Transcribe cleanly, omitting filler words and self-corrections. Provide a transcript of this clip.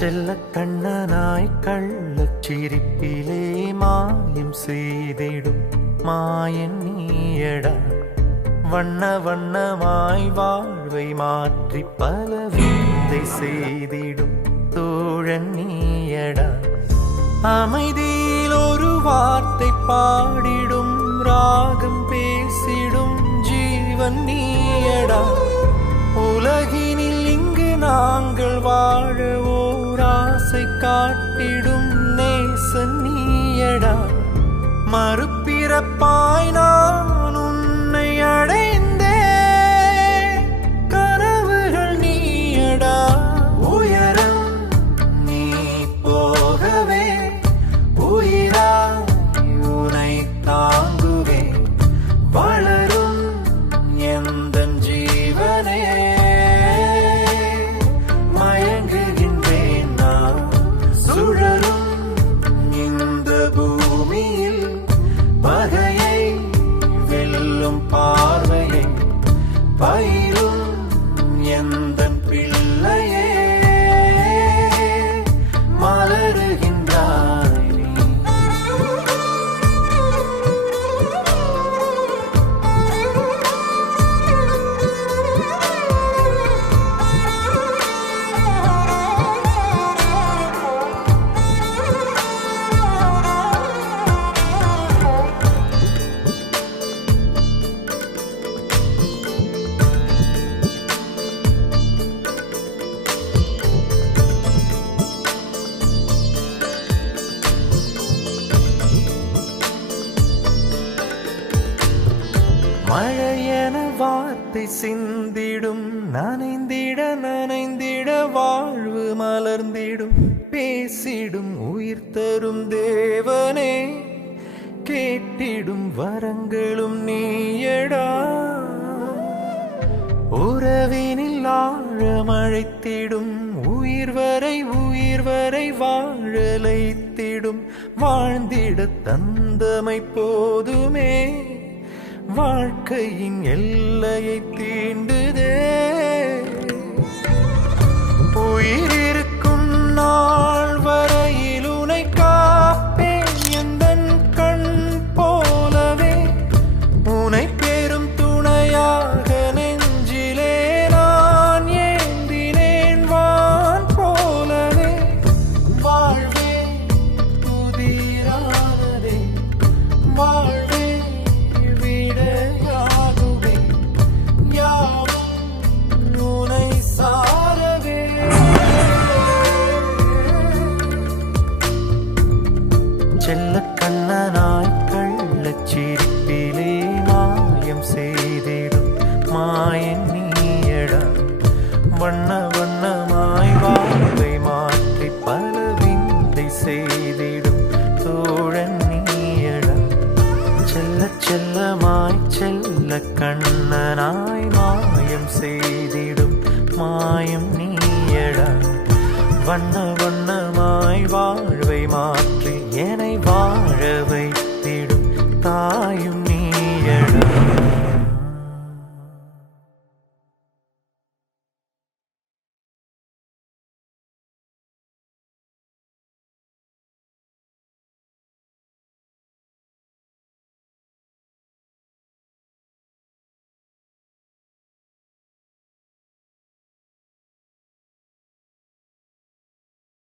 செல்ல கண்ணனாய் கள்ளச் சிரிப்பிலே மாயம் செய்திடும் மாயன் நீயடா. வண்ண வண்ணமாய் வாழ்வை மாற்றி பல விந்தை செய்திடும் தோழன் நீயடா. அமைதியில் ஒரு வார்த்தை பாடிடும் ராகம் பேசிடும் ஜீவன் நீயடா. உலகினில் இங்கு நாங்கள் வாழ ஓர் ஆசை காட்டிடும் நேசன் நீயடா. மறுபிறப்பாய் நான் உன்னை அடைந்தே கனவுகள் நீயடா. உயரம் நீ போகவே உயிராய் உனை தாங்குவே. வளரும் எந்தன் ஜீவனே மயங்குகின்றேன் நான். சுழலும் இந்த பூமியில் பகையை வெல்லும் பார்வையை பயிரும் எந்தன் பிள்ளையே மலருகின்றாய் நீ. மழையென வார்த்தை சிந்திடும் நனைந்திட நனைந்திட வாழ்வு மலர்ந்திடும். பேசிடும் உயிர் தரும் தேவனே கேட்டிடும் வரங்களும் நீயடா. உறவினில் ஆழமழைத்திடும் உயிர் வரை வாழலைத்திடும். வாழ்ந்திட தந்தமை போதுமே வாழ்க்கையின் எல்லையை தீண்டுதே. உயிர் இருக்கும் நாள் வரையில் உனை காப்பேன் எந்தன் கண் போலவே. உனை பெரும் துணையாக நெஞ்சிலே நான் ஏந்தினேன் வான் போலவே. வாழ்வே புதிரானதே வாழ்வே விடையாகுவே யாவும் உனை சாரவே. செல்ல கண்ணனாய் கள்ளச் சிரிப்பிலே மாயம் செய்திடும் மாயன் நீயடா. வண்ண வண்ணமாய் வாழ்வை மாற்றி பல விந்தை செய்திடும் தோழன் நீயடா. செல்ல செல்லமாய் செல்ல கண்ணனாய் மாயம் செய்திடும் மாயம் நீயடா. வண்ண வண்ணமாய் வாழ